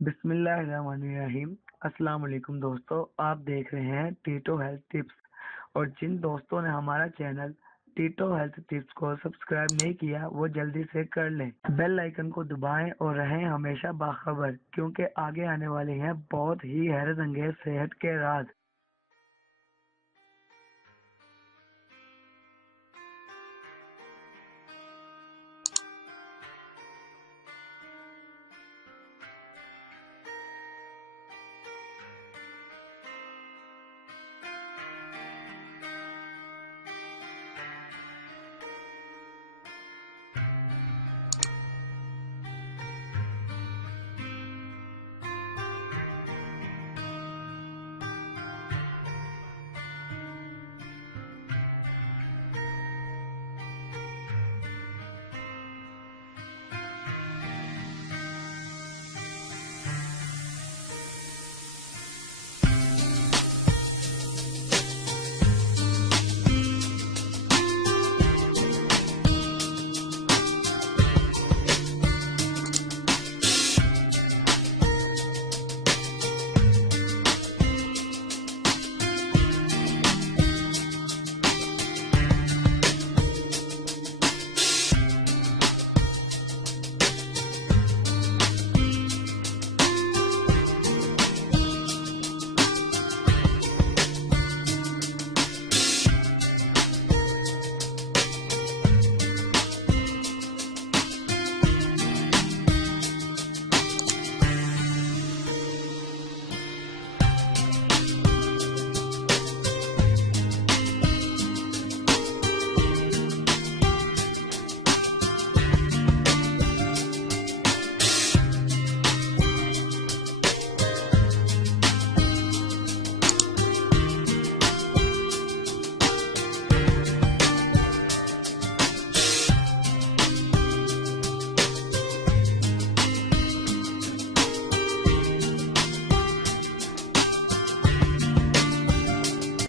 बिस्मिल्लाहिर्रहमानिर्रहीम। अस्सलाम वालेकुम दोस्तों, आप देख रहे हैं टीटो हेल्थ टिप्स। और जिन दोस्तों ने हमारा चैनल टीटो हेल्थ टिप्स को सब्सक्राइब नहीं किया वो जल्दी से कर लें, बेल आइकन को दबाएं और रहें हमेशा बाखबर, क्योंकि आगे आने वाले हैं बहुत ही हैरत अंगेज सेहत के राज।